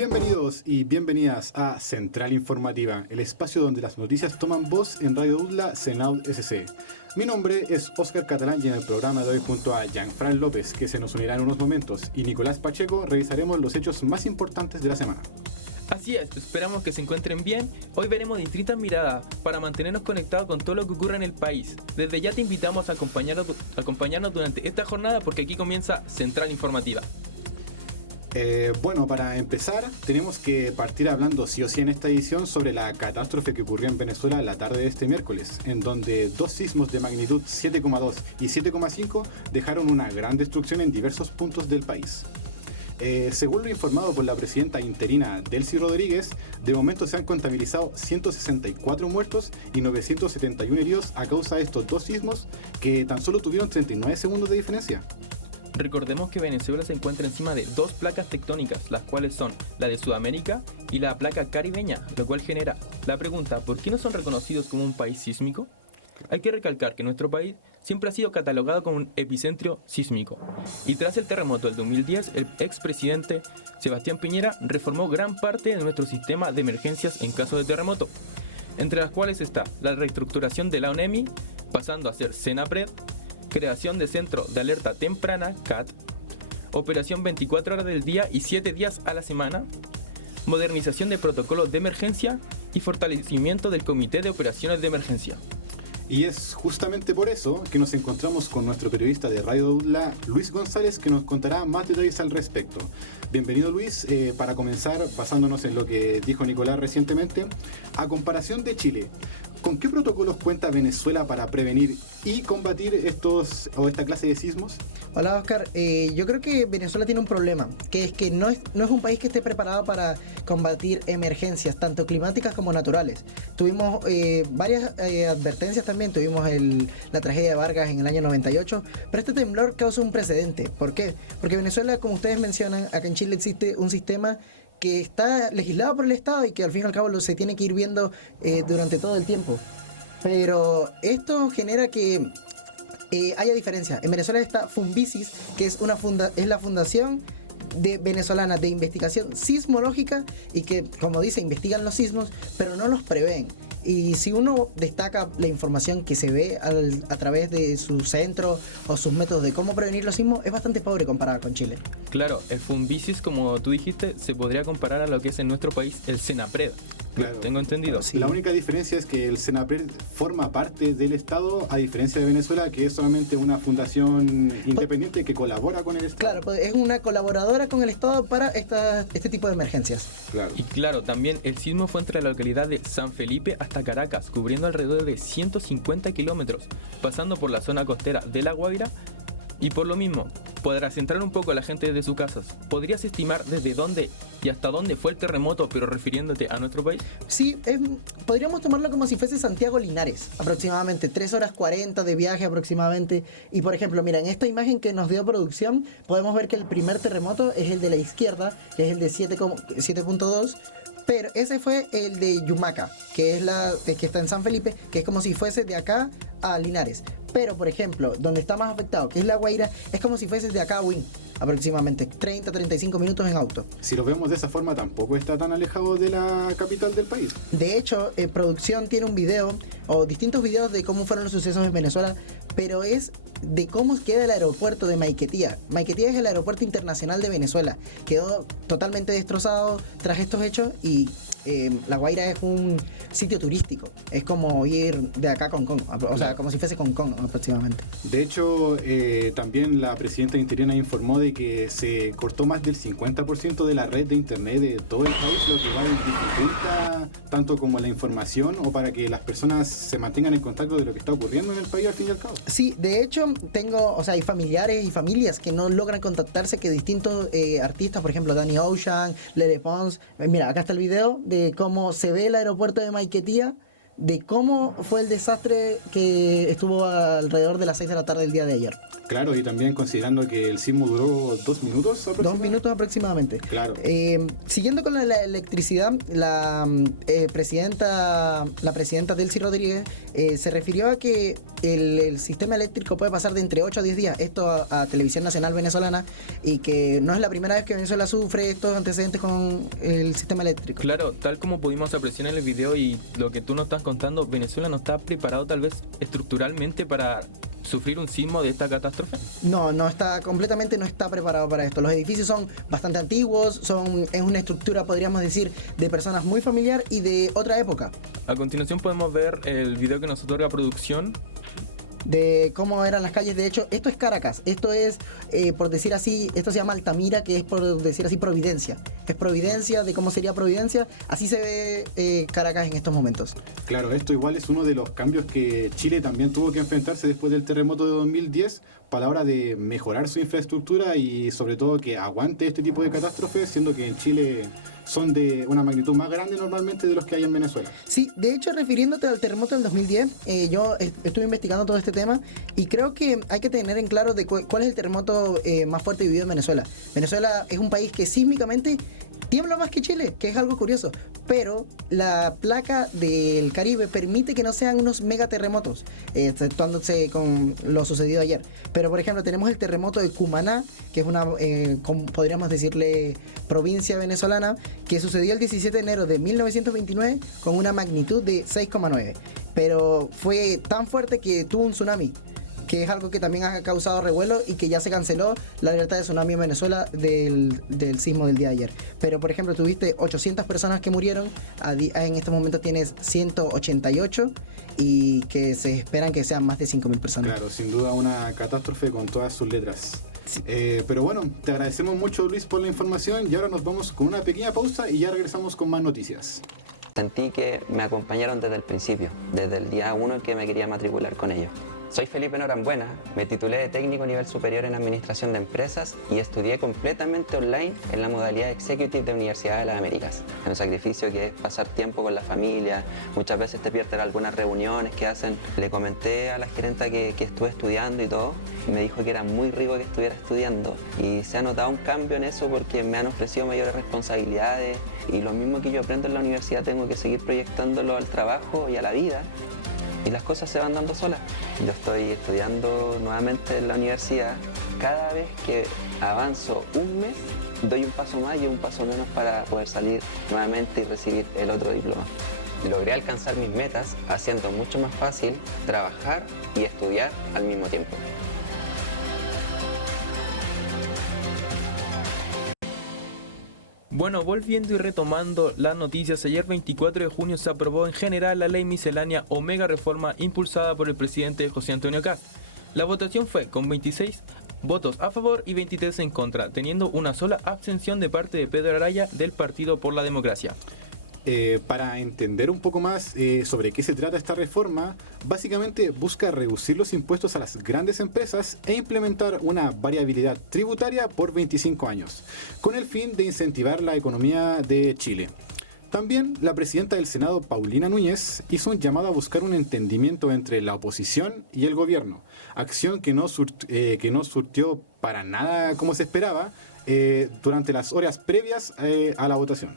Bienvenidos y bienvenidas a Central Informativa, el espacio donde las noticias toman voz en Radio UDLA Senaud SC. Mi nombre es Óscar Catalán y en el programa de hoy junto a Jean-Fran López, que se nos unirá en unos momentos, y Nicolás Pacheco revisaremos los hechos más importantes de la semana. Así es, esperamos que se encuentren bien. Hoy veremos distintas miradas para mantenernos conectados con todo lo que ocurre en el país. Desde ya te invitamos a acompañarnos durante esta jornada porque aquí comienza Central Informativa. Bueno, para empezar, tenemos que partir hablando sí o sí en esta edición sobre la catástrofe que ocurrió en Venezuela la tarde de este miércoles, en donde dos sismos de magnitud 7,2 y 7,5 dejaron una gran destrucción en diversos puntos del país. Según lo informado por la presidenta interina Delcy Rodríguez, de momento se han contabilizado 164 muertos y 971 heridos a causa de estos dos sismos que tan solo tuvieron 39 segundos de diferencia. Recordemos que Venezuela se encuentra encima de dos placas tectónicas, las cuales son la de Sudamérica y la placa caribeña, lo cual genera la pregunta: ¿por qué no son reconocidos como un país sísmico? Hay que recalcar que nuestro país siempre ha sido catalogado como un epicentro sísmico, y tras el terremoto del 2010, el expresidente Sebastián Piñera reformó gran parte de nuestro sistema de emergencias en caso de terremoto, entre las cuales está la reestructuración de la ONEMI, pasando a ser SENAPRED, creación de Centro de Alerta Temprana, CAT, operación 24 horas del día y 7 días a la semana, modernización de protocolos de emergencia y fortalecimiento del Comité de Operaciones de Emergencia. Y es justamente por eso que nos encontramos con nuestro periodista de Radio UDLA, Luis González, que nos contará más detalles al respecto. Bienvenido, Luis. Para comenzar, basándonos en lo que dijo Nicolás recientemente, a comparación de Chile, ¿con qué protocolos cuenta Venezuela para prevenir y combatir esta clase de sismos? Hola, Oscar. Yo creo que Venezuela tiene un problema, que es que no es un país que esté preparado para combatir emergencias, tanto climáticas como naturales. Tuvimos varias advertencias también, tuvimos la tragedia de Vargas en el año 98, pero este temblor causa un precedente. ¿Por qué? Porque Venezuela, como ustedes mencionan, acá en Chile existe un sistema que está legislado por el Estado y que al fin y al cabo se tiene que ir viendo durante todo el tiempo. Pero esto genera que haya diferencia. En Venezuela está Funvisis, que es la fundación venezolana de investigación sismológica y que, como dice, investigan los sismos, pero no los prevén. Y si uno destaca la información que se ve a través de su centro o sus métodos de cómo prevenir los sismos, es bastante pobre comparada con Chile. Claro, el Funvisis, como tú dijiste, se podría comparar a lo que es en nuestro país el SENAPRED. Claro. Tengo entendido. Sí. La única diferencia es que el SENAPRED forma parte del Estado, a diferencia de Venezuela, que es solamente una fundación independiente que colabora con el Estado. Claro, pues es una colaboradora con el Estado para este tipo de emergencias. Claro. Y claro, también el sismo fue entre la localidad de San Felipe hasta Caracas, cubriendo alrededor de 150 kilómetros, pasando por la zona costera de La Guaira. Y por lo mismo, podrás centrar un poco a la gente desde sus casas. ¿Podrías estimar desde dónde y hasta dónde fue el terremoto, pero refiriéndote a nuestro país? Sí, podríamos tomarlo como si fuese Santiago Linares, aproximadamente 3 horas 40 de viaje aproximadamente. Y por ejemplo, mira, en esta imagen que nos dio producción, podemos ver que el primer terremoto es el de la izquierda, que es el de 7.2. Pero ese fue el de Yumaca, que está en San Felipe, que es como si fuese de acá a Linares. Pero, por ejemplo, donde está más afectado, que es La Guaira, es como si fuese de acá a Huín, aproximadamente 30-35 minutos en auto. Si lo vemos de esa forma, tampoco está tan alejado de la capital del país. De hecho, producción tiene un video, o distintos videos de cómo fueron los sucesos en Venezuela, pero es de cómo queda el aeropuerto de Maiquetía. Maiquetía es el aeropuerto internacional de Venezuela. Quedó totalmente destrozado tras estos hechos y La Guaira es un sitio turístico. Es como ir de acá a Concón, o sea, como si fuese Concón aproximadamente. De hecho, también la presidenta interina informó de que se cortó más del 50% de la red de internet de todo el país, lo que igual dificulta tanto como la información o para que las personas se mantengan en contacto de lo que está ocurriendo en el país al fin y al cabo. Sí, de hecho, hay familiares y familias que no logran contactarse, que distintos artistas, por ejemplo, Danny Ocean, Lele Pons. Mira, acá está el video de cómo se ve el aeropuerto de Maiquetía de cómo fue el desastre que estuvo alrededor de las 6 de la tarde del día de ayer. Claro, y también considerando que el sismo duró 2 minutos aproximadamente. 2 minutos aproximadamente. Claro. Siguiendo con la electricidad, la presidenta Delcy Rodríguez se refirió a que el sistema eléctrico puede pasar de entre 8 a 10 días, esto a Televisión Nacional Venezolana, y que no es la primera vez que Venezuela sufre estos antecedentes con el sistema eléctrico. Claro, tal como pudimos apreciar en el video y lo que tú nos estás contando, Venezuela no está preparado tal vez estructuralmente para sufrir un sismo de esta catástrofe. No está preparado para esto. Los edificios son bastante antiguos, es una estructura, podríamos decir, de personas muy familiar y de otra época. A continuación podemos ver el video que nos otorga producción de cómo eran las calles. De hecho, esto es Caracas, esto es, por decir así, esto se llama Altamira, que es, por decir así, Providencia. Es Providencia, de cómo sería Providencia, así se ve Caracas en estos momentos. Claro, esto igual es uno de los cambios que Chile también tuvo que enfrentarse después del terremoto de 2010, para la hora de mejorar su infraestructura y sobre todo que aguante este tipo de catástrofes, siendo que en Chile son de una magnitud más grande normalmente de los que hay en Venezuela. Sí, de hecho, refiriéndote al terremoto del 2010, yo estuve investigando todo este tema y creo que hay que tener en claro de cuál es el terremoto más fuerte vivido en Venezuela. Venezuela es un país que sísmicamente tiembla más que Chile, que es algo curioso, pero la placa del Caribe permite que no sean unos megaterremotos, exceptuándose con lo sucedido ayer. Pero, por ejemplo, tenemos el terremoto de Cumaná, que es una, podríamos decirle, provincia venezolana, que sucedió el 17 de enero de 1929 con una magnitud de 6,9. Pero fue tan fuerte que tuvo un tsunami, que es algo que también ha causado revuelo y que ya se canceló la alerta de tsunami en Venezuela del sismo del día de ayer. Pero, por ejemplo, tuviste 800 personas que murieron, en este momento tienes 188 y que se esperan que sean más de 5.000 personas. Claro, sin duda una catástrofe con todas sus letras. Sí. Pero bueno, te agradecemos mucho, Luis, por la información y ahora nos vamos con una pequeña pausa y ya regresamos con más noticias. Sentí que me acompañaron desde el principio, desde el día 1 en que me quería matricular con ellos. Soy Felipe Norambuena, me titulé de técnico nivel superior en Administración de Empresas y estudié completamente online en la modalidad Executive de Universidad de las Américas. En un sacrificio que es pasar tiempo con la familia, muchas veces te pierdes algunas reuniones que hacen. Le comenté a la gerenta que estuve estudiando y todo, y me dijo que era muy rico que estuviera estudiando. Y se ha notado un cambio en eso porque me han ofrecido mayores responsabilidades y lo mismo que yo aprendo en la universidad tengo que seguir proyectándolo al trabajo y a la vida. Y las cosas se van dando solas. Yo estoy estudiando nuevamente en la universidad. Cada vez que avanzo un mes, doy un paso más y un paso menos para poder salir nuevamente y recibir el otro diploma. Logré alcanzar mis metas haciendo mucho más fácil trabajar y estudiar al mismo tiempo. Bueno, volviendo y retomando las noticias, ayer 24 de junio se aprobó en general la ley miscelánea o mega reforma impulsada por el presidente José Antonio Kast. La votación fue con 26 votos a favor y 23 en contra, teniendo una sola abstención de parte de Pedro Araya del Partido por la Democracia. Para entender un poco más sobre qué se trata esta reforma, básicamente busca reducir los impuestos a las grandes empresas e implementar una variabilidad tributaria por 25 años, con el fin de incentivar la economía de Chile. También la presidenta del Senado, Paulina Núñez, hizo un llamado a buscar un entendimiento entre la oposición y el gobierno, acción que no surtió para nada como se esperaba durante las horas previas a la votación.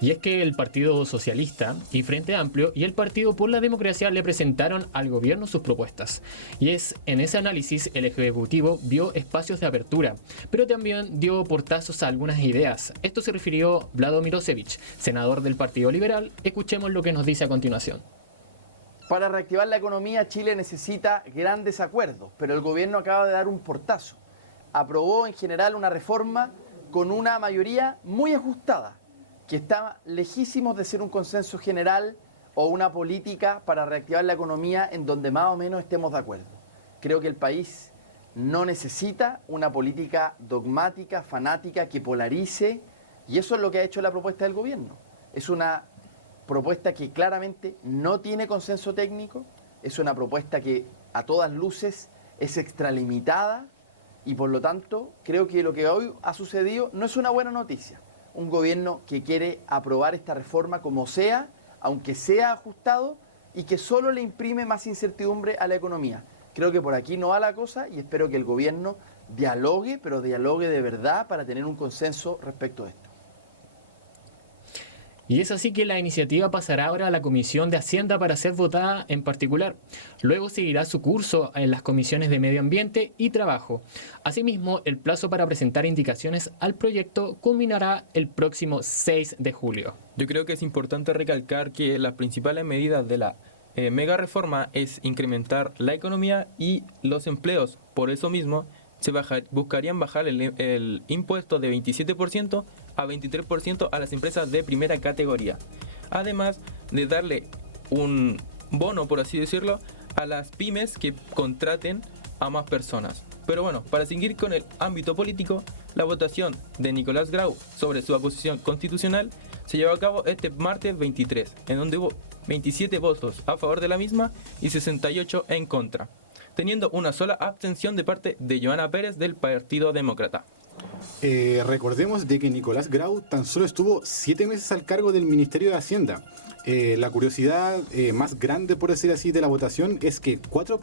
Y es que el Partido Socialista y Frente Amplio y el Partido por la Democracia le presentaron al gobierno sus propuestas. Y es en ese análisis el Ejecutivo vio espacios de apertura, pero también dio portazos a algunas ideas. Esto se refirió Vlado Milosevic, senador del Partido Liberal. Escuchemos lo que nos dice a continuación. Para reactivar la economía, Chile necesita grandes acuerdos, pero el gobierno acaba de dar un portazo. Aprobó en general una reforma con una mayoría muy ajustada, que está lejísimos de ser un consenso general o una política para reactivar la economía en donde más o menos estemos de acuerdo. Creo que el país no necesita una política dogmática, fanática, que polarice, y eso es lo que ha hecho la propuesta del gobierno. Es una propuesta que claramente no tiene consenso técnico, es una propuesta que a todas luces es extralimitada y por lo tanto creo que lo que hoy ha sucedido no es una buena noticia. Un gobierno que quiere aprobar esta reforma como sea, aunque sea ajustado, y que solo le imprime más incertidumbre a la economía. Creo que por aquí no va la cosa y espero que el gobierno dialogue, pero dialogue de verdad para tener un consenso respecto a esto. Y es así que la iniciativa pasará ahora a la Comisión de Hacienda para ser votada en particular. Luego seguirá su curso en las comisiones de Medio Ambiente y Trabajo. Asimismo, el plazo para presentar indicaciones al proyecto culminará el próximo 6 de julio. Yo creo que es importante recalcar que las principales medidas de la mega reforma es incrementar la economía y los empleos. Por eso mismo, buscarían bajar el impuesto de 27% a 23% a las empresas de primera categoría. Además de darle un bono, por así decirlo, a las pymes que contraten a más personas. Pero bueno, para seguir con el ámbito político, la votación de Nicolás Grau sobre su acusación constitucional se llevó a cabo este martes 23, en donde hubo 27 votos a favor de la misma y 68 en contra, teniendo una sola abstención de parte de Joana Pérez del Partido Demócrata. Recordemos de que Nicolás Grau tan solo estuvo 7 meses al cargo del Ministerio de Hacienda. La curiosidad más grande, por decir así, de la votación es que 4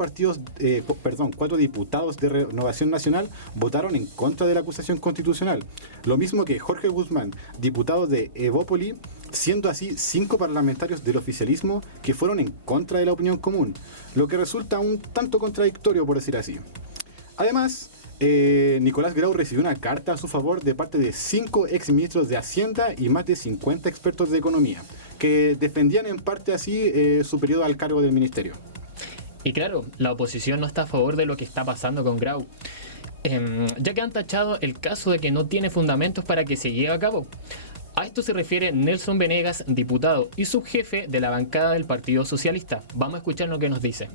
diputados de Renovación Nacional votaron en contra de la acusación constitucional. Lo mismo que Jorge Guzmán, diputado de Evópoli, siendo así 5 parlamentarios del oficialismo que fueron en contra de la opinión común, lo que resulta un tanto contradictorio, por decir así. Además, Nicolás Grau recibió una carta a su favor de parte de 5 exministros de Hacienda y más de 50 expertos de economía, que defendían en parte así su periodo al cargo del ministerio. Y claro, la oposición no está a favor de lo que está pasando con Grau, ya que han tachado el caso de que no tiene fundamentos para que se lleve a cabo. A esto se refiere Nelson Venegas, diputado y subjefe de la bancada del Partido Socialista. Vamos a escuchar lo que nos dice.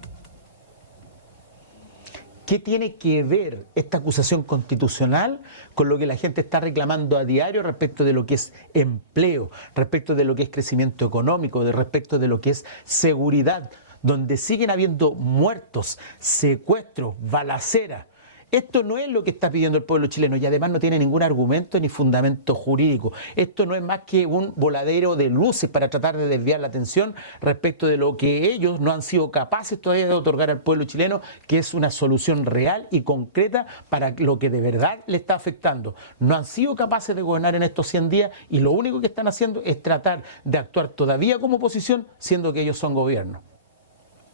¿Qué tiene que ver esta acusación constitucional con lo que la gente está reclamando a diario respecto de lo que es empleo, respecto de lo que es crecimiento económico, respecto de lo que es seguridad, donde siguen habiendo muertos, secuestros, balaceras? Esto no es lo que está pidiendo el pueblo chileno y además no tiene ningún argumento ni fundamento jurídico. Esto no es más que un voladero de luces para tratar de desviar la atención respecto de lo que ellos no han sido capaces todavía de otorgar al pueblo chileno, que es una solución real y concreta para lo que de verdad le está afectando. No han sido capaces de gobernar en estos 100 días y lo único que están haciendo es tratar de actuar todavía como oposición, siendo que ellos son gobierno.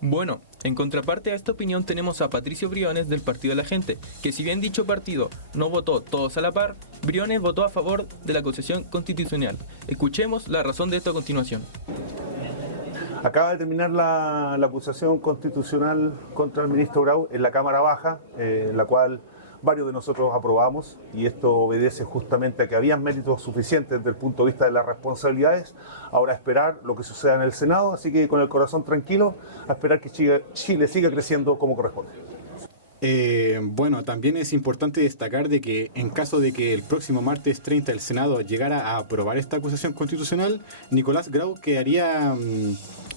Bueno, en contraparte a esta opinión tenemos a Patricio Briones del Partido de la Gente, que si bien dicho partido no votó todos a la par, Briones votó a favor de la acusación constitucional. Escuchemos la razón de esto a continuación. Acaba de terminar la acusación constitucional contra el ministro Grau en la Cámara Baja, la cual varios de nosotros aprobamos, y esto obedece justamente a que había méritos suficientes desde el punto de vista de las responsabilidades. Ahora a esperar lo que suceda en el Senado, así que con el corazón tranquilo, a esperar que Chile siga creciendo como corresponde. Bueno, también es importante destacar de que en caso de que el próximo martes 30 el Senado llegara a aprobar esta acusación constitucional, Nicolás Grau quedaría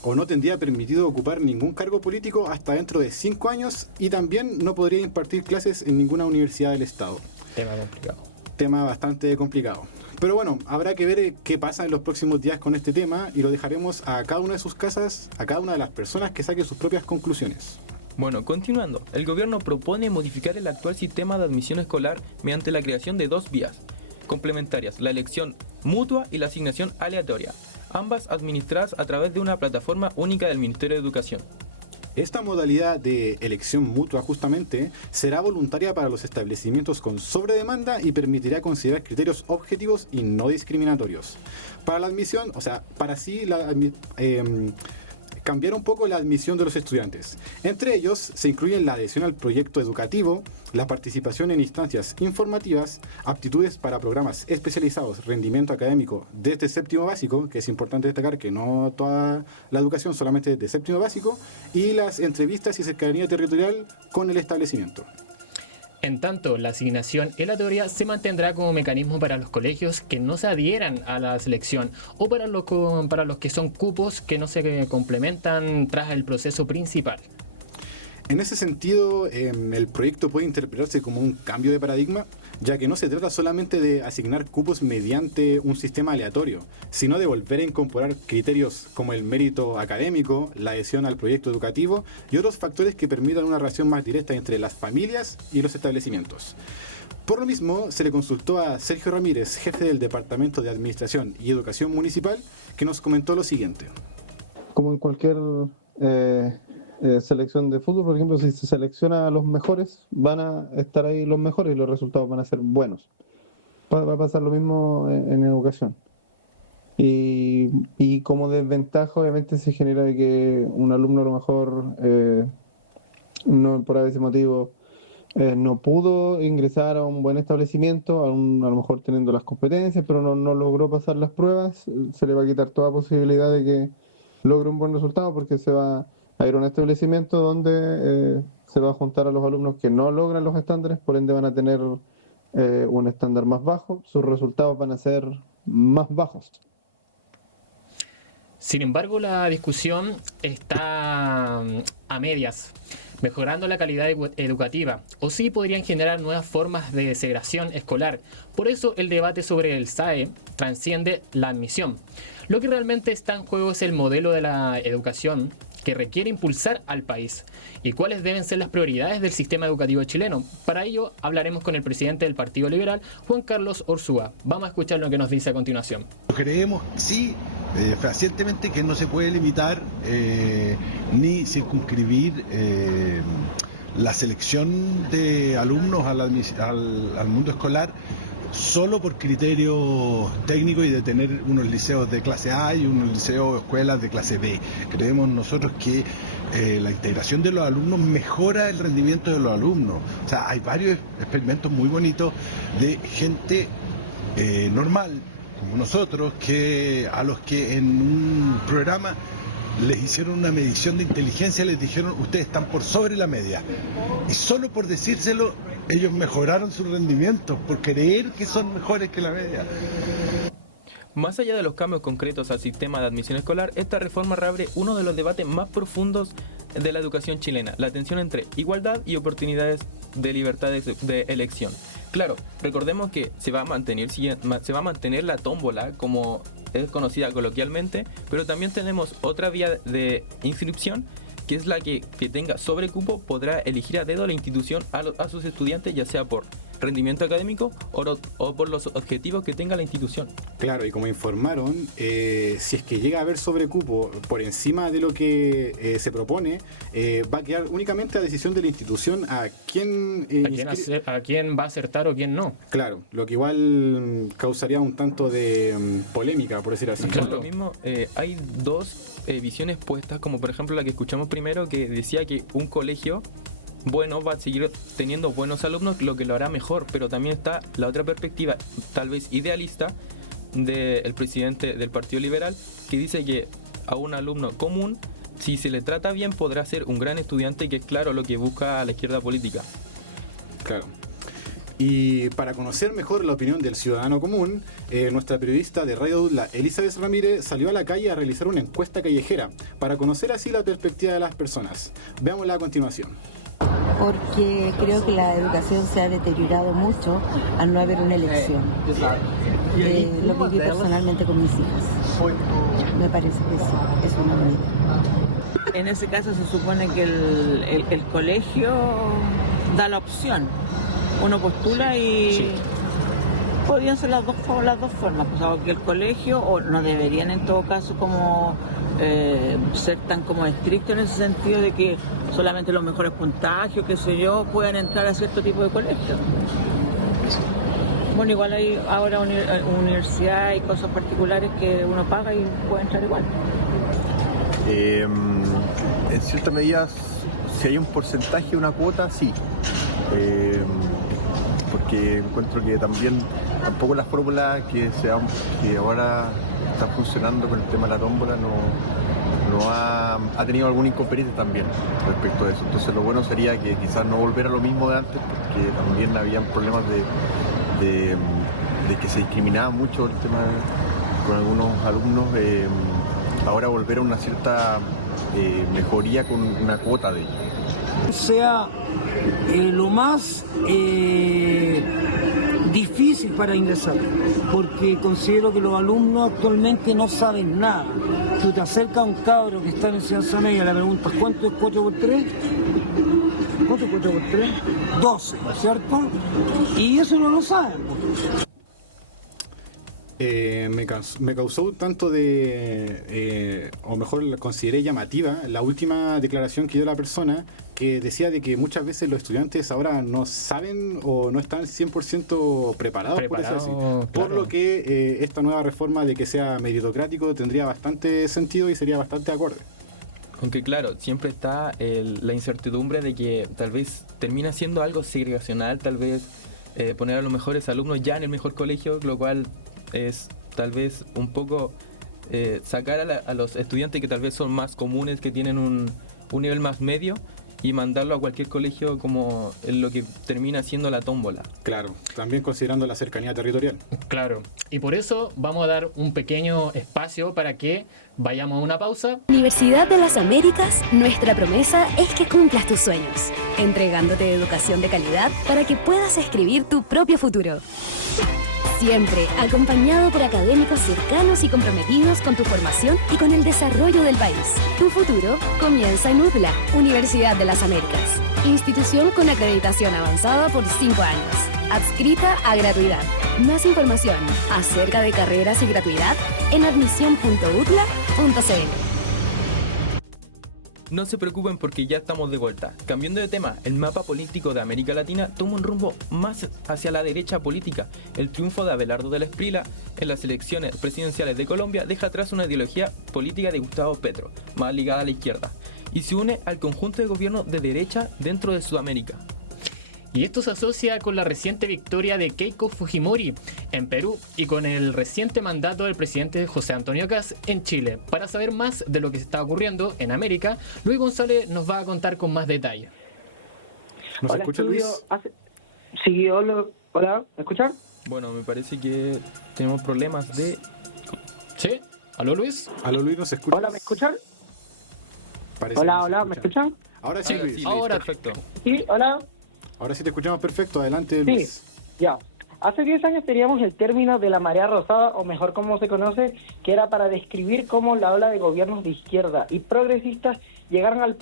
o no tendría permitido ocupar ningún cargo político hasta dentro de 5 años y también no podría impartir clases en ninguna universidad del Estado. Tema complicado. Tema bastante complicado. Pero bueno, habrá que ver qué pasa en los próximos días con este tema y lo dejaremos a cada una de sus casas, a cada una de las personas que saque sus propias conclusiones. Bueno, continuando, el gobierno propone modificar el actual sistema de admisión escolar mediante la creación de 2 vías complementarias, la elección mutua y la asignación aleatoria, ambas administradas a través de una plataforma única del Ministerio de Educación. Esta modalidad de elección mutua justamente será voluntaria para los establecimientos con sobredemanda y permitirá considerar criterios objetivos y no discriminatorios. Para la admisión, o sea, para así cambiar un poco la admisión de los estudiantes. Entre ellos se incluyen la adhesión al proyecto educativo, la participación en instancias informativas, aptitudes para programas especializados, rendimiento académico desde séptimo básico, que es importante destacar que no toda la educación, solamente desde séptimo básico, y las entrevistas y cercanía territorial con el establecimiento. En tanto, la asignación aleatoria se mantendrá como mecanismo para los colegios que no se adhieran a la selección o para los que son cupos que no se complementan tras el proceso principal. En ese sentido, el proyecto puede interpretarse como un cambio de paradigma, ya que no se trata solamente de asignar cupos mediante un sistema aleatorio, sino de volver a incorporar criterios como el mérito académico, la adhesión al proyecto educativo y otros factores que permitan una relación más directa entre las familias y los establecimientos. Por lo mismo, se le consultó a Sergio Ramírez, jefe del Departamento de Administración y Educación Municipal, que nos comentó lo siguiente. Como en cualquier selección de fútbol, por ejemplo, si se selecciona a los mejores, van a estar ahí los mejores y los resultados van a ser buenos. Va a pasar lo mismo en educación. Y como desventaja, obviamente, se genera de que un alumno a lo mejor, no por ese motivo, no pudo ingresar a un buen establecimiento, a lo mejor teniendo las competencias, pero no logró pasar las pruebas, se le va a quitar toda posibilidad de que logre un buen resultado, porque se va a ir a un establecimiento donde se va a juntar a los alumnos que no logran los estándares, por ende van a tener un estándar más bajo, sus resultados van a ser más bajos. Sin embargo, la discusión está a medias, mejorando la calidad educativa, o sí podrían generar nuevas formas de segregación escolar. Por eso el debate sobre el SAE trasciende la admisión. Lo que realmente está en juego es el modelo de la educación que requiere impulsar al país y cuáles deben ser las prioridades del sistema educativo chileno. Para ello hablaremos con el presidente del Partido Liberal, Juan Carlos Orsúa. Vamos a escuchar lo que nos dice a continuación. Creemos, sí, fehacientemente, que no se puede limitar ni circunscribir la selección de alumnos al mundo escolar solo por criterios técnicos y de tener unos liceos de clase A y unos liceos, escuelas de clase B. Creemos nosotros que la integración de los alumnos mejora el rendimiento de los alumnos. O sea, hay varios experimentos muy bonitos de gente normal, como nosotros, a los que en un programa les hicieron una medición de inteligencia, les dijeron, ustedes están por sobre la media. Y solo por decírselo, ellos mejoraron su rendimiento, por creer que son mejores que la media. Más allá de los cambios concretos al sistema de admisión escolar, esta reforma reabre uno de los debates más profundos de la educación chilena, la tensión entre igualdad y oportunidades de libertades de elección. Claro, recordemos que se va a mantener la tómbola, como es conocida coloquialmente, pero también tenemos otra vía de inscripción, que es la que tenga sobrecupo podrá elegir a dedo la institución a sus estudiantes, ya sea por rendimiento académico o por los objetivos que tenga la institución. Claro, y como informaron, si es que llega a haber sobrecupo por encima de lo que se propone, va a quedar únicamente a decisión de la institución a quién va a acertar o quién no. Claro, lo que igual causaría un tanto de polémica, por decir así. Claro. Lo mismo, hay dos visiones puestas, como por ejemplo la que escuchamos primero, que decía que un colegio bueno va a seguir teniendo buenos alumnos, lo que lo hará mejor, pero también está la otra perspectiva, tal vez idealista, del presidente del Partido Liberal, que dice que a un alumno común, si se le trata bien, podrá ser un gran estudiante, que es claro lo que busca la izquierda política. Claro. Y para conocer mejor la opinión del ciudadano común, nuestra periodista de Radio Dudla, Elizabeth Ramírez, salió a la calle a realizar una encuesta callejera para conocer así la perspectiva de las personas. Veámosla a continuación. Porque creo que la educación se ha deteriorado mucho al no haber una elección. Lo viví personalmente con mis hijas. Me parece que sí, es una buena idea. En ese caso se supone que el colegio da la opción. Uno postula y sí. Podrían ser las dos formas, pues, o que el colegio, o no deberían en todo caso como ser tan como estrictos en ese sentido de que solamente los mejores puntajes, qué sé yo, puedan entrar a cierto tipo de colegio. Bueno, igual hay ahora universidad y cosas particulares que uno paga y puede entrar igual. En ciertas medidas, si hay un porcentaje, una cuota, sí. Porque encuentro que tampoco la fórmula que ahora está funcionando con el tema de la tómbola no ha tenido algún inconveniente también respecto a eso. Entonces lo bueno sería que quizás no volver a lo mismo de antes, porque también habían problemas de que se discriminaba mucho el tema con algunos alumnos. Ahora volver a una cierta mejoría con una cuota de ellos. Sea lo más difícil para ingresar, porque considero que los alumnos actualmente no saben nada. Tú te acercas a un cabro que está en enseñanza media y le preguntas ¿cuánto es 4×3? ¿Cuánto es 4×3? 12, ¿cierto? Y eso no lo saben. Me causó un tanto de, o mejor la consideré llamativa, la última declaración que dio la persona, que decía de que muchas veces los estudiantes ahora no saben o no están 100% preparados, por eso decir. Claro. Por lo que esta nueva reforma de que sea meritocrático tendría bastante sentido y sería bastante acorde. Aunque claro, siempre está la incertidumbre de que tal vez termina siendo algo segregacional, tal vez poner a los mejores alumnos ya en el mejor colegio, lo cual es tal vez un poco sacar a los estudiantes que tal vez son más comunes, que tienen un nivel más medio, y mandarlo a cualquier colegio como en lo que termina siendo la tómbola. Claro, también considerando la cercanía territorial. Claro, y por eso vamos a dar un pequeño espacio para que vayamos a una pausa. Universidad de las Américas, nuestra promesa es que cumplas tus sueños, entregándote educación de calidad para que puedas escribir tu propio futuro. Siempre acompañado por académicos cercanos y comprometidos con tu formación y con el desarrollo del país. Tu futuro comienza en UDLA, Universidad de las Américas. Institución con acreditación avanzada por 5 años. Adscrita a gratuidad. Más información acerca de carreras y gratuidad en admisión.udla.cl. No se preocupen porque ya estamos de vuelta. Cambiando de tema, el mapa político de América Latina toma un rumbo más hacia la derecha política. El triunfo de Abelardo del Esprila en las elecciones presidenciales de Colombia deja atrás una ideología política de Gustavo Petro, más ligada a la izquierda, y se une al conjunto de gobierno de derecha dentro de Sudamérica. Y esto se asocia con la reciente victoria de Keiko Fujimori en Perú y con el reciente mandato del presidente José Antonio Kast en Chile. Para saber más de lo que se está ocurriendo en América, Luis González nos va a contar con más detalle. ¿Nos escucha, Luis? Sí, hola, ¿me escuchan? Bueno, me parece que tenemos problemas de... ¿Sí? ¿Aló, Luis? ¿Aló, Luis? ¿Nos escuchas? Hola, ¿me escuchan? Parece Hola, ¿me escuchan? Ahora sí, Luis. Sí, ahora perfecto. Sí, hola. Ahora sí te escuchamos perfecto. Adelante, Luis. Sí, ya. Hace 10 años teníamos el término de la marea rosada, o mejor como se conoce, que era para describir cómo la ola de gobiernos de izquierda y progresistas llegaron al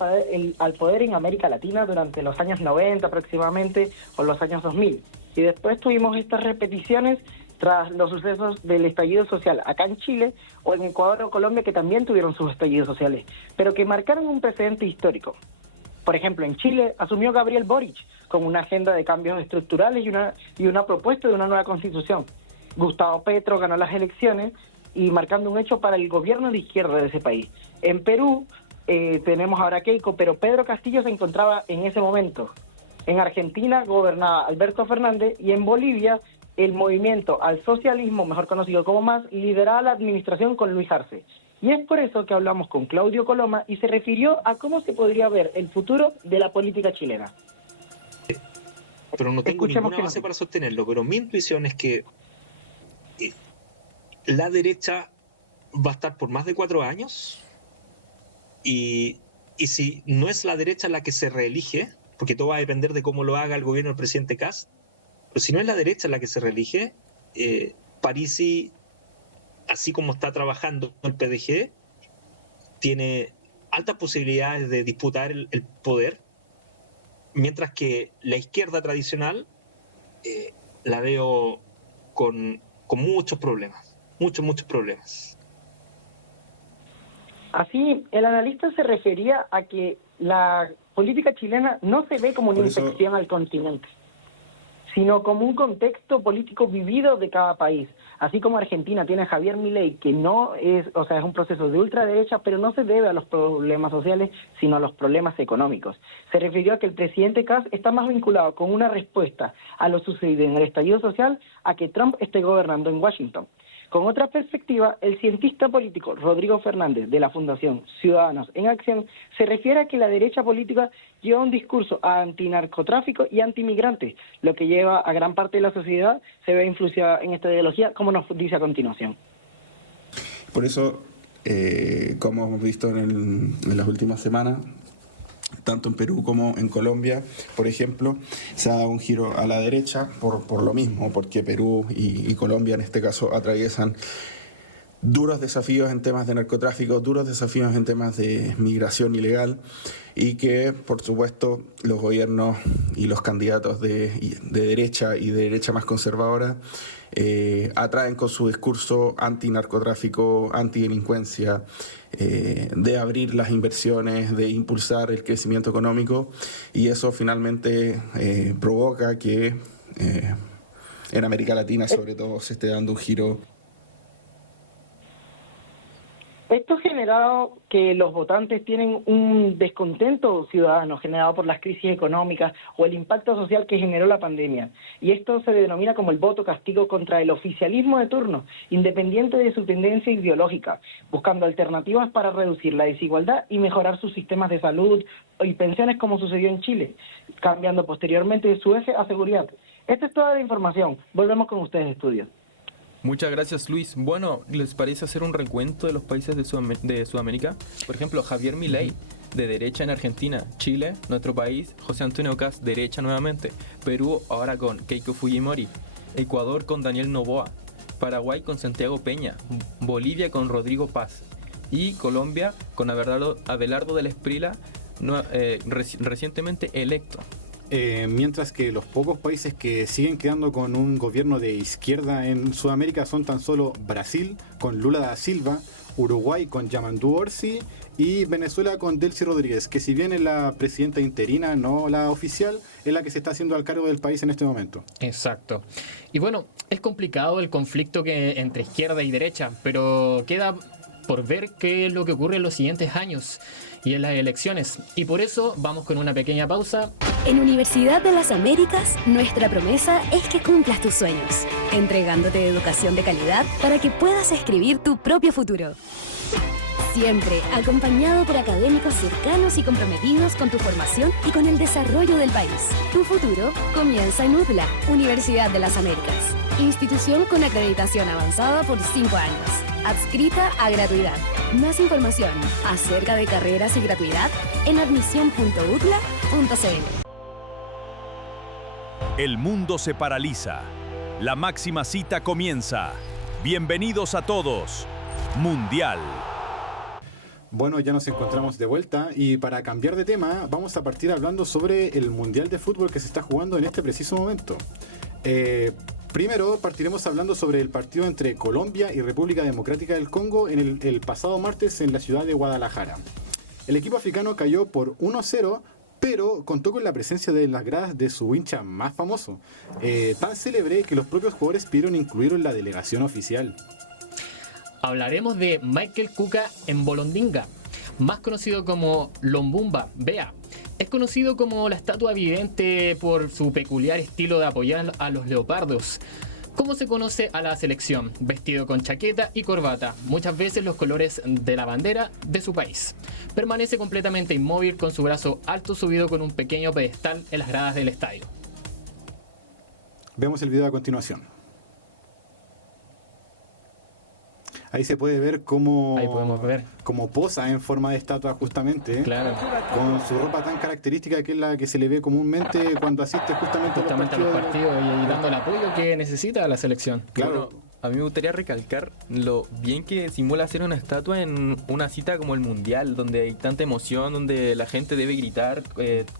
poder en América Latina durante los años 90 aproximadamente, o los años 2000. Y después tuvimos estas repeticiones tras los sucesos del estallido social acá en Chile o en Ecuador o Colombia, que también tuvieron sus estallidos sociales, pero que marcaron un precedente histórico. Por ejemplo, en Chile asumió Gabriel Boric con una agenda de cambios estructurales y una propuesta de una nueva constitución. Gustavo Petro ganó las elecciones y marcando un hecho para el gobierno de izquierda de ese país. En Perú tenemos ahora a Keiko, pero Pedro Castillo se encontraba en ese momento. En Argentina gobernaba Alberto Fernández y en Bolivia el movimiento al socialismo, mejor conocido como MAS, lideraba la administración con Luis Arce. Y es por eso que hablamos con Claudio Coloma y se refirió a cómo se podría ver el futuro de la política chilena. Pero no tengo ninguna base para sostenerlo, pero mi intuición es que la derecha va a estar por más de 4 años y si no es la derecha la que se reelige, porque todo va a depender de cómo lo haga el gobierno del presidente Kast, pero si no es la derecha la que se reelige, Parisi, así como está trabajando el PDG, tiene altas posibilidades de disputar el poder, mientras que la izquierda tradicional la veo con muchos problemas, muchos problemas. Así, el analista se refería a que la política chilena no se ve como una infección al continente, sino como un contexto político vivido de cada país. Así como Argentina tiene a Javier Milei, que no es, o sea, es un proceso de ultraderecha, pero no se debe a los problemas sociales, sino a los problemas económicos. Se refirió a que el presidente Kast está más vinculado con una respuesta a lo sucedido en el estallido social a que Trump esté gobernando en Washington. Con otra perspectiva, el cientista político Rodrigo Fernández, de la Fundación Ciudadanos en Acción, se refiere a que la derecha política lleva un discurso antinarcotráfico y antimigrantes, lo que lleva a gran parte de la sociedad se ve influenciada en esta ideología, como nos dice a continuación. Por eso, como hemos visto en las últimas semanas, tanto en Perú como en Colombia, por ejemplo, se ha dado un giro a la derecha por lo mismo, porque Perú y Colombia en este caso atraviesan duros desafíos en temas de narcotráfico, duros desafíos en temas de migración ilegal, y que, por supuesto, los gobiernos y los candidatos de derecha y de derecha más conservadora atraen con su discurso antinarcotráfico, antidelincuencia, de abrir las inversiones, de impulsar el crecimiento económico, y eso finalmente provoca que en América Latina, sobre todo, se esté dando un giro. Esto ha generado que los votantes tienen un descontento ciudadano generado por las crisis económicas o el impacto social que generó la pandemia. Y esto se denomina como el voto castigo contra el oficialismo de turno, independiente de su tendencia ideológica, buscando alternativas para reducir la desigualdad y mejorar sus sistemas de salud y pensiones, como sucedió en Chile, cambiando posteriormente su eje a seguridad. Esta es toda la información. Volvemos con ustedes, estudios. Muchas gracias, Luis. Bueno, ¿les parece hacer un recuento de los países de Sudamérica? Por ejemplo, Javier Milei, de derecha en Argentina. Chile, nuestro país, José Antonio Kast, derecha nuevamente. Perú, ahora con Keiko Fujimori. Ecuador con Daniel Noboa. Paraguay con Santiago Peña. Bolivia con Rodrigo Paz. Y Colombia con Abelardo del Esprila, recientemente electo. Mientras que los pocos países que siguen quedando con un gobierno de izquierda en Sudamérica son tan solo Brasil con Lula da Silva, Uruguay con Yamandu Orsi y Venezuela con Delcy Rodríguez, que si bien es la presidenta interina, no la oficial, es la que se está haciendo al cargo del país en este momento. Exacto. Y bueno, es complicado el conflicto entre izquierda y derecha, pero queda por ver qué es lo que ocurre en los siguientes años y en las elecciones. Y por eso vamos con una pequeña pausa. En Universidad de las Américas, nuestra promesa es que cumplas tus sueños, entregándote educación de calidad para que puedas escribir tu propio futuro. Siempre acompañado por académicos cercanos y comprometidos con tu formación y con el desarrollo del país. Tu futuro comienza en UDLA, Universidad de las Américas. Institución con acreditación avanzada por 5 años. Adscrita a gratuidad. Más información acerca de carreras y gratuidad en admisión.udla.cl. El mundo se paraliza. La máxima cita comienza. Bienvenidos a todos. Mundial. Bueno, ya nos encontramos de vuelta y para cambiar de tema vamos a partir hablando sobre el Mundial de Fútbol que se está jugando en este preciso momento. Primero partiremos hablando sobre el partido entre Colombia y República Democrática del Congo en el pasado martes en la ciudad de Guadalajara. El equipo africano cayó por 1-0, pero contó con la presencia de las gradas de su hincha más famoso, tan célebre que los propios jugadores pidieron incluirlo en la delegación oficial. Hablaremos de Michael Cuca Mbolondinga, más conocido como Lumbumba Bea. Es conocido como la estatua viviente por su peculiar estilo de apoyar a los leopardos. ¿Cómo se conoce a la selección? Vestido con chaqueta y corbata, muchas veces los colores de la bandera de su país. Permanece completamente inmóvil con su brazo alto subido con un pequeño pedestal en las gradas del estadio. Vemos el video a continuación. Ahí se puede ver cómo, ahí podemos ver cómo posa en forma de estatua justamente, claro, con su ropa tan característica que es la que se le ve comúnmente cuando asiste justamente a los partidos y dando el apoyo que necesita la selección. Claro. Bueno, a mí me gustaría recalcar lo bien que simula ser una estatua en una cita como el Mundial, donde hay tanta emoción, donde la gente debe gritar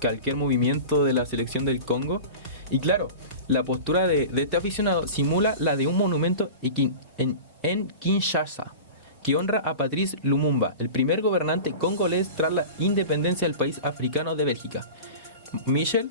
cualquier movimiento de la selección del Congo. Y claro, la postura de este aficionado simula la de un monumento en Kinshasa, que honra a Patrice Lumumba, el primer gobernante congolés tras la independencia del país africano de Bélgica. Michel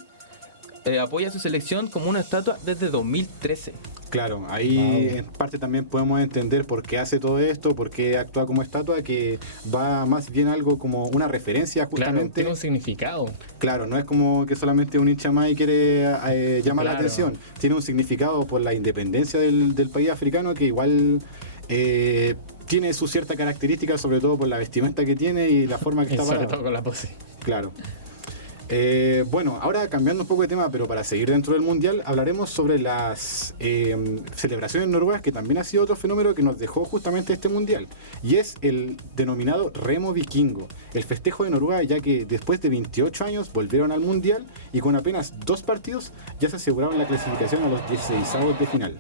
apoya a su selección como una estatua desde 2013. Claro, ahí en parte también podemos entender por qué hace todo esto, por qué actúa como estatua, que va más bien algo como una referencia justamente. Claro, tiene un significado. Claro, no es como que solamente un hincha más y quiere llamar la atención. Tiene un significado por la independencia del país africano que igual tiene su cierta característica, sobre todo por la vestimenta que tiene y la forma que está parado. Sobre todo con la pose. Claro. Bueno, ahora cambiando un poco de tema, pero para seguir dentro del Mundial, hablaremos sobre las celebraciones noruegas, que también ha sido otro fenómeno que nos dejó justamente este Mundial, y es el denominado remo vikingo, el festejo de Noruega, ya que después de 28 años volvieron al Mundial y con apenas 2 partidos ya se aseguraron la clasificación a los 16avos de final.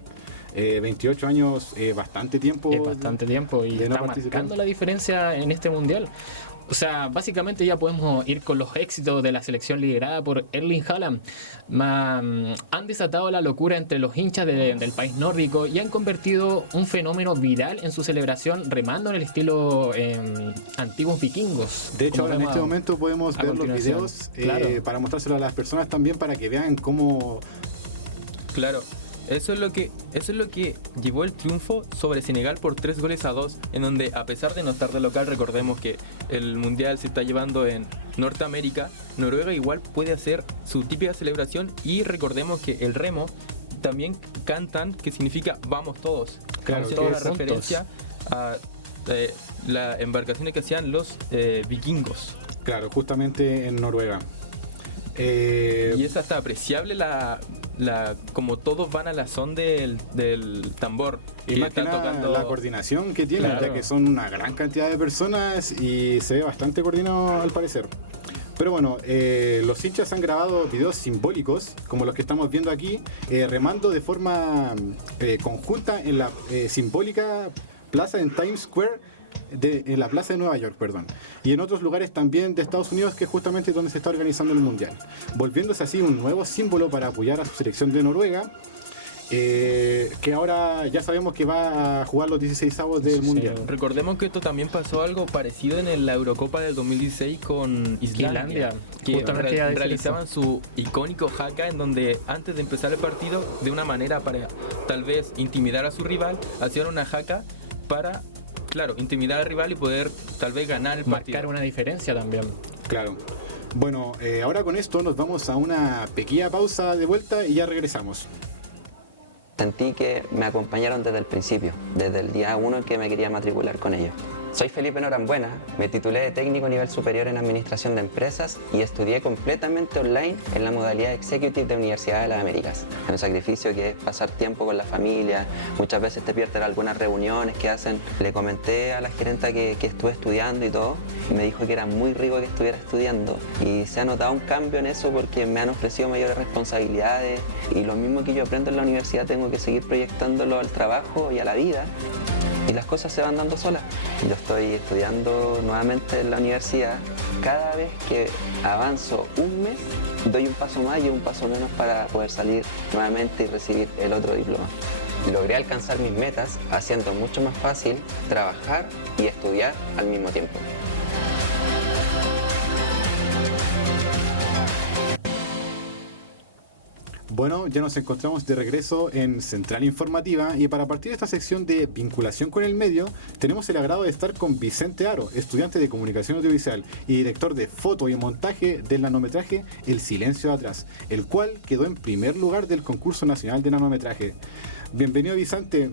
28 años, bastante tiempo. Es bastante tiempo y está marcando la diferencia en este Mundial. O sea, básicamente ya podemos ir con los éxitos de la selección liderada por Erling Haaland. Han desatado la locura entre los hinchas del país nórdico y han convertido un fenómeno viral en su celebración, remando en el estilo antiguos vikingos. De hecho, ahora en este momento podemos ver los videos para mostrárselo a las personas también, para que vean cómo... Claro. Eso es lo que llevó el triunfo sobre Senegal por 3-2, en donde, a pesar de no estar de local, recordemos que el Mundial se está llevando en Norteamérica, Noruega igual puede hacer su típica celebración, y recordemos que el remo también cantan, que significa vamos todos. Claro, toda la referencia a las embarcaciones que hacían los vikingos. Claro, justamente en Noruega. Y es hasta apreciable como todos van a la son del tambor. Y más que nada la coordinación que tienen, ya que son una gran cantidad de personas y se ve bastante coordinado al parecer. Pero bueno, los hinchas han grabado videos simbólicos, como los que estamos viendo aquí, remando de forma conjunta en la simbólica plaza en Times Square, en la plaza de Nueva York, perdón, y en otros lugares también de Estados Unidos, que es justamente donde se está organizando el Mundial, volviéndose así un nuevo símbolo para apoyar a su selección de Noruega, que ahora ya sabemos que va a jugar los 16avos del Mundial. Recordemos que esto también pasó algo parecido en la Eurocopa del 2016 con Islandia, que realizaban su icónico haka, en donde antes de empezar el partido, de una manera para tal vez intimidar a su rival, hacían una haka para intimidar al rival y poder tal vez ganar el partido. Marcar una diferencia también. Claro. Bueno, ahora con esto nos vamos a una pequeña pausa de vuelta y ya regresamos. Sentí que me acompañaron desde el principio, desde el día 1 en que me quería matricular con ellos. Soy Felipe Norambuena, me titulé de técnico nivel superior en administración de empresas y estudié completamente online en la modalidad Executive de Universidad de las Américas. Es un sacrificio que es pasar tiempo con la familia, muchas veces te pierdes algunas reuniones que hacen. Le comenté a la gerenta que estuve estudiando y todo, y me dijo que era muy rico que estuviera estudiando, y se ha notado un cambio en eso porque me han ofrecido mayores responsabilidades, y lo mismo que yo aprendo en la universidad tengo que seguir proyectándolo al trabajo y a la vida. Y las cosas se van dando solas. Yo estoy estudiando nuevamente en la universidad. Cada vez que avanzo un mes, doy un paso más y un paso menos para poder salir nuevamente y recibir el otro diploma. Logré alcanzar mis metas haciendo mucho más fácil trabajar y estudiar al mismo tiempo. Bueno, ya nos encontramos de regreso en Central Informativa, y para partir de esta sección de vinculación con el medio, tenemos el agrado de estar con Vicente Aro, estudiante de Comunicación Audiovisual y director de foto y montaje del nanometraje El Silencio de Atrás, el cual quedó en primer lugar del concurso nacional de nanometraje. Bienvenido, Vicente.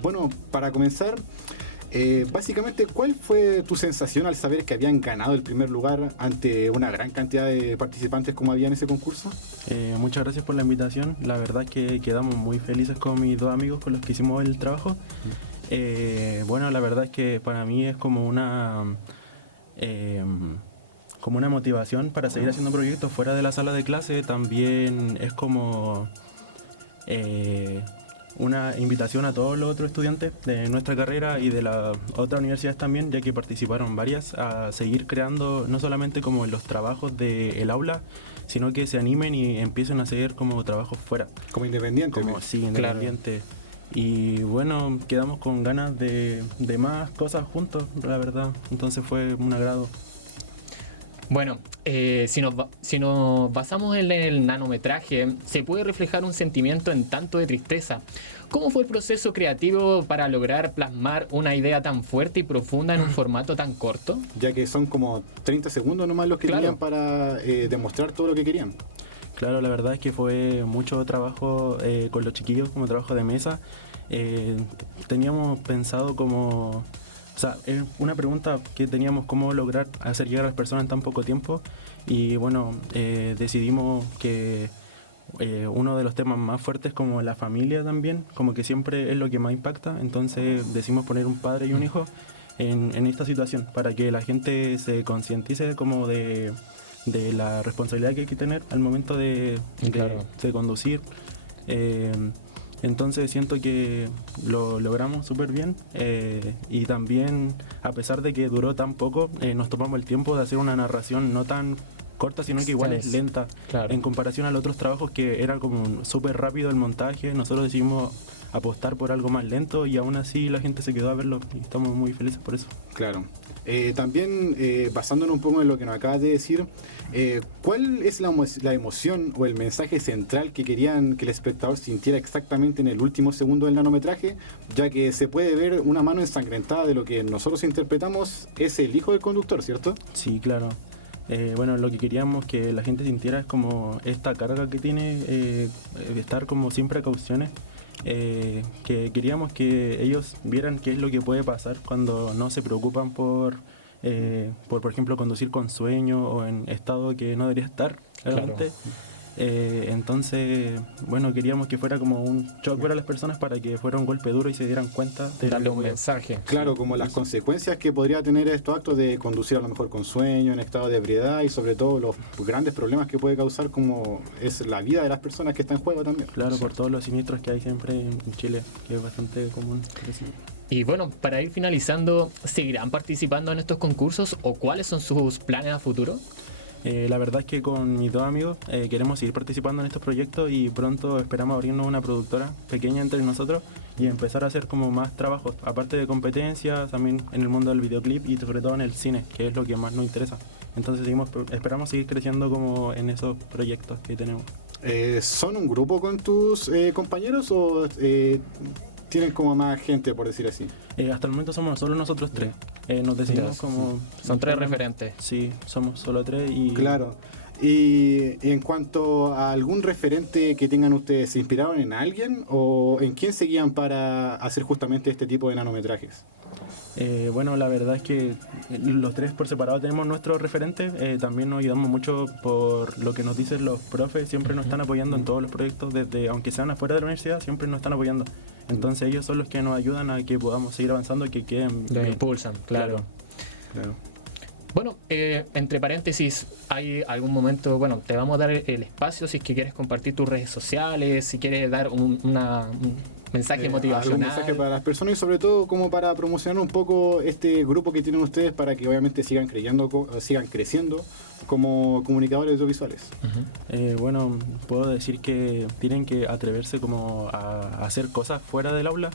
Bueno, para comenzar, básicamente, ¿cuál fue tu sensación al saber que habían ganado el primer lugar ante una gran cantidad de participantes como había en ese concurso? Muchas gracias por la invitación. La verdad es que quedamos muy felices con mis 2 amigos con los que hicimos el trabajo. Bueno, la verdad es que para mí es como una motivación para seguir haciendo proyectos fuera de la sala de clase. También es como una invitación a todos los otros estudiantes de nuestra carrera y de las otras universidades también, ya que participaron varias, a seguir creando no solamente como en los trabajos del aula, sino que se animen y empiecen a hacer como trabajos fuera. Como independientes. Sí, independientes. Y bueno, quedamos con ganas de más cosas juntos, la verdad. Entonces fue un agrado. Bueno, si nos basamos en el nanometraje, se puede reflejar un sentimiento en tanto de tristeza. ¿Cómo fue el proceso creativo para lograr plasmar una idea tan fuerte y profunda en un formato tan corto? Ya que son como 30 segundos nomás los que tenían para demostrar todo lo que querían. Claro, la verdad es que fue mucho trabajo con los chiquillos, como trabajo de mesa. Teníamos pensado como O sea, es una pregunta que teníamos cómo lograr hacer llegar a las personas en tan poco tiempo y bueno, decidimos que uno de los temas más fuertes como la familia también, como que siempre es lo que más impacta, entonces decidimos poner un padre y un hijo en esta situación para que la gente se concientice como de la responsabilidad que hay que tener al momento de conducir. Entonces siento que lo logramos súper bien y también a pesar de que duró tan poco, nos tomamos el tiempo de hacer una narración no tan corta, sino que igual es lenta en comparación a los otros trabajos que era como súper rápido el montaje. Nosotros decidimos apostar por algo más lento y aún así la gente se quedó a verlo y estamos muy felices por eso. Claro. También basándonos un poco en lo que nos acabas de decir, ¿cuál es la emoción o el mensaje central que querían que el espectador sintiera exactamente en el último segundo del nanometraje? Ya que se puede ver una mano ensangrentada de lo que nosotros interpretamos es el hijo del conductor, ¿cierto? Sí, claro. Bueno, lo que queríamos que la gente sintiera es como esta carga que tiene, estar como sin precauciones, que queríamos que ellos vieran qué es lo que puede pasar cuando no se preocupan por ejemplo, conducir con sueño o en estado que no debería estar realmente. Entonces, bueno, queríamos que fuera como un shock para las personas para que fuera un golpe duro y se dieran cuenta de darle un mensaje. Claro, como las consecuencias que podría tener estos actos de conducir a lo mejor con sueño, en estado de ebriedad y sobre todo los grandes problemas que puede causar como es la vida de las personas que está en juego también. Claro, por todos los siniestros que hay siempre en Chile, que es bastante común. Y bueno, para ir finalizando, ¿seguirán participando en estos concursos o cuáles son sus planes a futuro? La verdad es que con mis dos amigos queremos seguir participando en estos proyectos y pronto esperamos abrirnos una productora pequeña entre nosotros y empezar a hacer como más trabajos, aparte de competencias, también en el mundo del videoclip y sobre todo en el cine, que es lo que más nos interesa. Entonces esperamos seguir creciendo como en esos proyectos que tenemos. ¿Son un grupo con tus compañeros o tienen como más gente, por decir así? Hasta el momento somos solo nosotros tres. Nos decidimos como... Son tres referentes. Sí, somos solo tres y... Claro. Y en cuanto a algún referente que tengan ustedes, ¿se inspiraron en alguien o en quién seguían para hacer justamente este tipo de nanometrajes? Bueno, la verdad es que los tres por separado tenemos nuestros referentes. También nos ayudamos mucho por lo que nos dicen los profes. Siempre nos están apoyando en todos los proyectos, desde aunque sean afuera de la universidad, siempre nos están apoyando. Entonces ellos son los que nos ayudan a que podamos seguir avanzando y que queden... Lo impulsan, claro. Bueno, entre paréntesis, ¿hay algún momento, bueno, te vamos a dar el espacio si es que quieres compartir tus redes sociales, si quieres dar un mensaje motivacional? Un mensaje para las personas y sobre todo como para promocionar un poco este grupo que tienen ustedes para que obviamente sigan creciendo como comunicadores audiovisuales. Bueno, puedo decir que tienen que atreverse como a hacer cosas fuera del aula.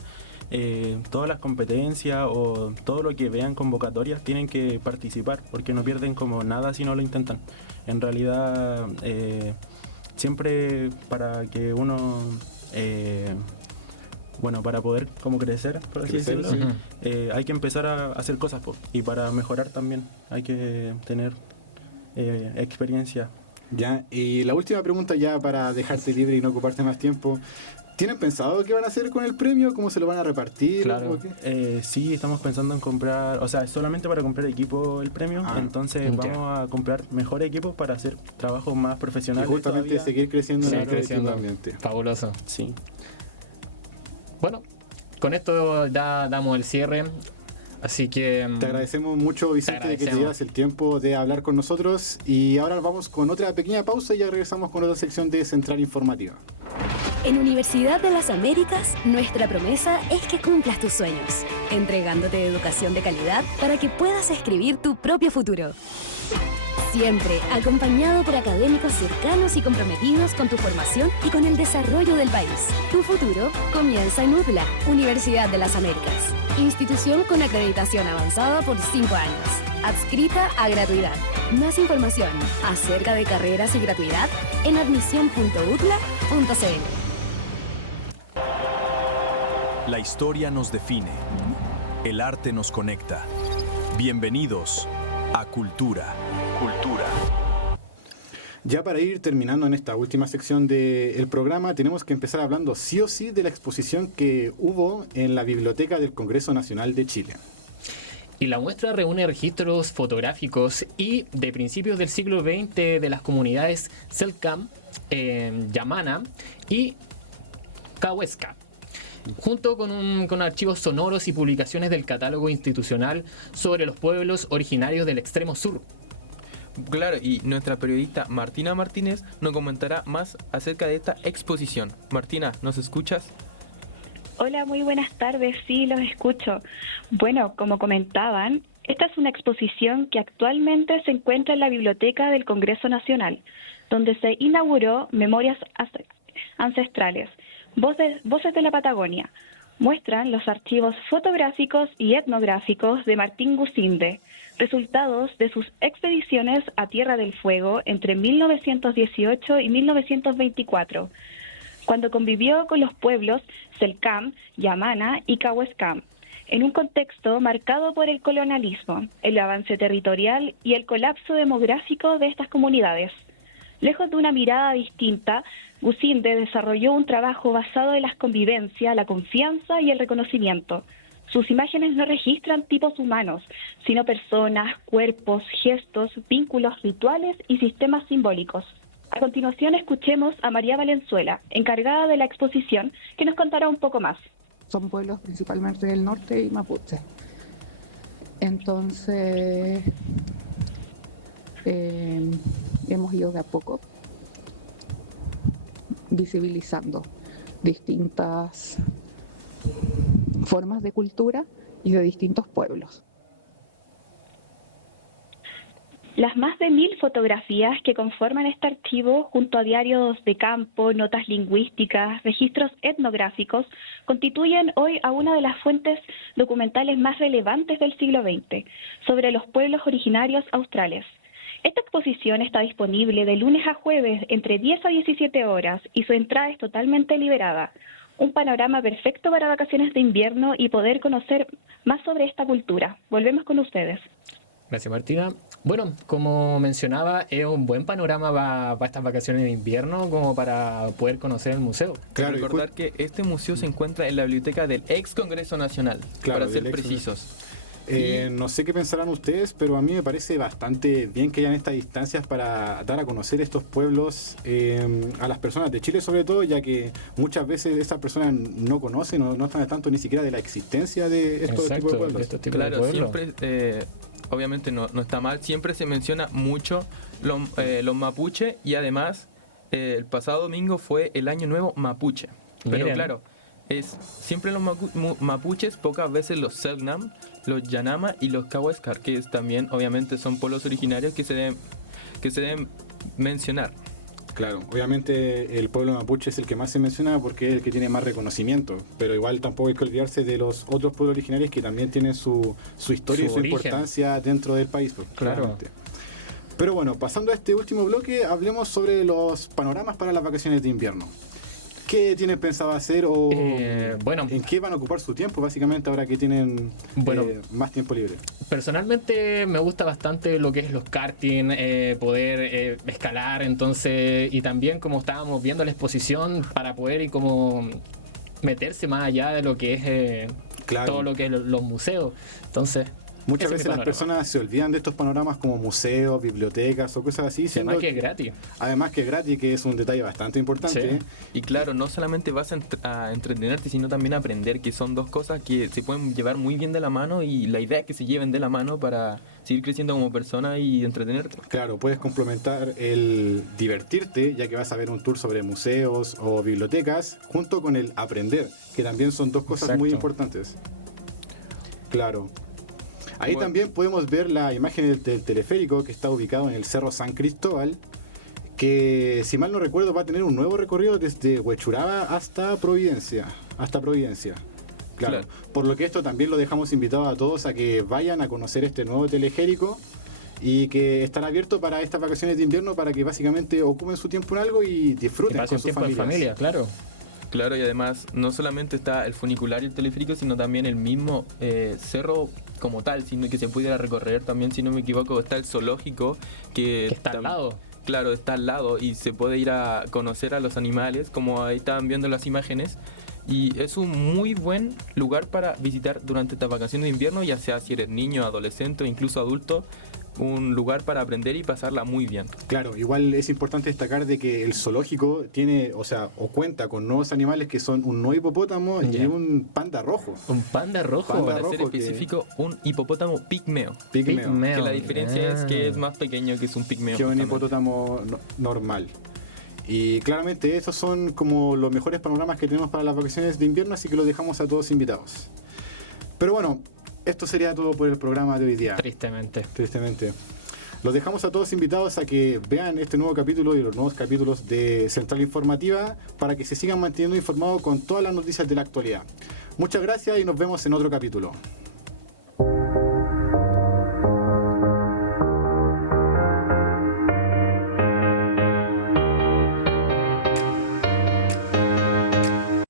Todas las competencias o todo lo que vean convocatorias tienen que participar porque no pierden como nada si no lo intentan. En realidad siempre para que uno para poder como crecer, por así decirlo, hay que empezar a hacer cosas y para mejorar también hay que tener experiencia. Ya, y la última pregunta ya para dejarte libre y no ocuparte más tiempo. ¿Tienen pensado qué van a hacer con el premio? ¿Cómo se lo van a repartir? Claro. Sí, estamos pensando en comprar, o sea, solamente para comprar equipo el premio, entonces vamos a comprar mejor equipo para hacer trabajos más profesionales. Y justamente todavía seguir creciendo en el ambiente. Fabuloso. Sí. Bueno, con esto ya damos el cierre. Así que... Te agradecemos mucho, Vicente, de que te dieras el tiempo de hablar con nosotros. Y ahora vamos con otra pequeña pausa y ya regresamos con otra sección de Central Informativa. En Universidad de las Américas, nuestra promesa es que cumplas tus sueños, entregándote educación de calidad para que puedas escribir tu propio futuro. Siempre acompañado por académicos cercanos y comprometidos con tu formación y con el desarrollo del país. Tu futuro comienza en UDLA, Universidad de las Américas. Institución con acreditación avanzada por 5 años. Adscrita a gratuidad. Más información acerca de carreras y gratuidad en admisión.udla.cl. La historia nos define. El arte nos conecta. Bienvenidos a Cultura. Ya para ir terminando en esta última sección del programa, tenemos que empezar hablando sí o sí de la exposición que hubo en la Biblioteca del Congreso Nacional de Chile. Y la muestra reúne registros fotográficos y de principios del siglo XX de las comunidades Selknam, Yamana y Kawesca, junto con archivos sonoros y publicaciones del catálogo institucional sobre los pueblos originarios del extremo sur. Claro, y nuestra periodista Martina Martínez nos comentará más acerca de esta exposición. Martina, ¿nos escuchas? Hola, muy buenas tardes, sí, los escucho. Bueno, como comentaban, esta es una exposición que actualmente se encuentra en la Biblioteca del Congreso Nacional, donde se inauguró Memorias Ancestrales, Voces de la Patagonia. Muestran los archivos fotográficos y etnográficos de Martín Gusinde, resultados de sus expediciones a Tierra del Fuego entre 1918 y 1924, cuando convivió con los pueblos Selknam, Yamana y Kawescam, en un contexto marcado por el colonialismo, el avance territorial y el colapso demográfico de estas comunidades. Lejos de una mirada distinta, Gusinde desarrolló un trabajo basado en la convivencia, la confianza y el reconocimiento. Sus imágenes no registran tipos humanos, sino personas, cuerpos, gestos, vínculos rituales y sistemas simbólicos. A continuación escuchemos a María Valenzuela, encargada de la exposición, que nos contará un poco más. Son pueblos principalmente del norte y mapuche. Entonces, hemos ido de a poco visibilizando distintas formas de cultura y de distintos pueblos. Las más de 1000 fotografías que conforman este archivo, junto a diarios de campo, notas lingüísticas, registros etnográficos, constituyen hoy a una de las fuentes documentales más relevantes del siglo XX sobre los pueblos originarios australes. Esta exposición está disponible de lunes a jueves entre 10 a 17 horas y su entrada es totalmente liberada. Un panorama perfecto para vacaciones de invierno y poder conocer más sobre esta cultura. Volvemos con ustedes. Gracias, Martina. Bueno, como mencionaba, es un buen panorama para estas vacaciones de invierno como para poder conocer el museo. Claro, recordar que este museo se encuentra en la biblioteca del ex Congreso Nacional, claro, para ser precisos. No sé qué pensarán ustedes, pero a mí me parece bastante bien que hayan estas instancias para dar a conocer estos pueblos a las personas de Chile, sobre todo, ya que muchas veces esas personas no conocen o no están al tanto ni siquiera de la existencia de estos tipos de pueblos. Claro, siempre, obviamente no está mal, siempre se menciona mucho los mapuche y además el pasado domingo fue el Año Nuevo Mapuche. Pero Miren. claro, es siempre los mapuches, pocas veces los Selknam, los Yanama y los Kawescar, que también obviamente son pueblos originarios que se deben mencionar. Claro, obviamente el pueblo mapuche es el que más se menciona porque es el que tiene más reconocimiento, pero igual tampoco hay que olvidarse de los otros pueblos originarios que también tienen su historia y su origen. importancia dentro del país. Pues, Claro. claramente. Pero bueno, pasando a este último bloque, hablemos sobre los panoramas para las vacaciones de invierno. ¿Qué tienen pensado hacer o en qué van a ocupar su tiempo básicamente ahora que tienen más tiempo libre? Personalmente me gusta bastante lo que es los karting, poder escalar, entonces, y también como estábamos viendo la exposición para poder y como meterse más allá de lo que es todo lo que es los museos. Entonces, muchas ese es veces mi las panorama. personas se olvidan de estos panoramas como museos, bibliotecas o cosas así. Además que es gratis. Además que es gratis, que es un detalle bastante importante. Sí. Y claro, no solamente vas a entretenerte, sino también a aprender, que son dos cosas que se pueden llevar muy bien de la mano y la idea es que se lleven de la mano para seguir creciendo como persona y entretenerte. Claro, puedes complementar el divertirte, ya que vas a ver un tour sobre museos o bibliotecas, junto con el aprender, que también son dos cosas muy importantes. Claro. Ahí también podemos ver la imagen del teleférico que está ubicado en el Cerro San Cristóbal, que si mal no recuerdo va a tener un nuevo recorrido desde Huechuraba hasta Providencia. Claro. Por lo que esto también lo dejamos invitado a todos a que vayan a conocer este nuevo teleférico y que estará abierto para estas vacaciones de invierno para que básicamente ocupen su tiempo en algo y disfruten con sus tiempo en familia, claro. Claro, y además no solamente está el funicular y el teleférico, sino también el mismo cerro como tal, sino que se pudiera recorrer también, si no me equivoco, está el zoológico que está al lado. Claro, está al lado y se puede ir a conocer a los animales, como ahí estaban viendo las imágenes. Y es un muy buen lugar para visitar durante estas vacaciones de invierno, ya sea si eres niño, adolescente o incluso adulto. Un lugar para aprender y pasarla muy bien. Claro, igual es importante destacar de que el zoológico tiene, o cuenta con nuevos animales que son un nuevo hipopótamo y un panda rojo. Un panda rojo. Para ser específico, un hipopótamo pigmeo. Que la diferencia es que es más pequeño que es un pigmeo. Que un hipopótamo normal. Y claramente estos son como los mejores panoramas que tenemos para las vacaciones de invierno, así que los dejamos a todos invitados. Pero bueno, esto sería todo por el programa de hoy día. Tristemente. Los dejamos a todos invitados a que vean este nuevo capítulo y los nuevos capítulos de Central Informativa para que se sigan manteniendo informados con todas las noticias de la actualidad. Muchas gracias y nos vemos en otro capítulo.